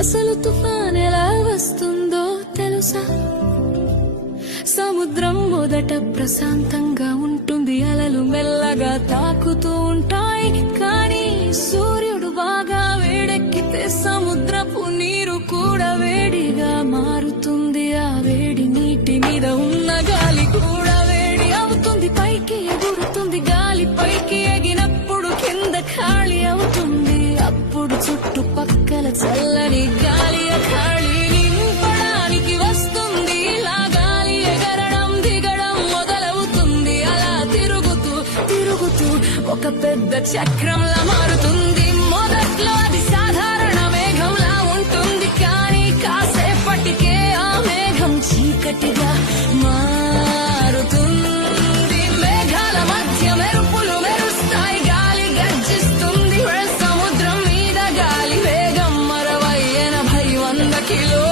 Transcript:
అసలు తుఫాన్ ఎలా వస్తుందో తెలుసా? సముద్రం మొదట ప్రశాంతంగా ఉంటుంది, అలలు మెల్లగా తాకుతూ ఉంటాయి. కానీ సూర్యుడు బాగా వేడెక్కితే సముద్రపు నీరు కూడా వేడిగా మారుతుంది. ఆ వేడి నీటి మీద ఉన్న గాలి కూడా వేడి అవుతుంది, పైకి ఎగురుతుంది. గాలి పైకి ఎగినప్పుడు కింద ఖాళీ అవుతుంది. అప్పుడు చుట్టుపక్కల చల్లని గాలి ఖాళీ నింపడానికి వస్తుంది. ఇలా గాలి ఎగరడం దిగడం మొదలవుతుంది. అలా తిరుగుతూ తిరుగుతూ ఒక పెద్ద చక్రంలా మారుతుంది. మొదట్లో అది సాధారణ మేఘంలా ఉంటుంది, కానీ కాసేపటికే ఆ మేఘం చీకటిగా మారుతుంది. మేఘాల మధ్య మెరుపులు మెరుస్తాయి, గాలి గర్జిస్తుంది. సముద్రం మీద గాలి వేగం 60-80-100 కిలో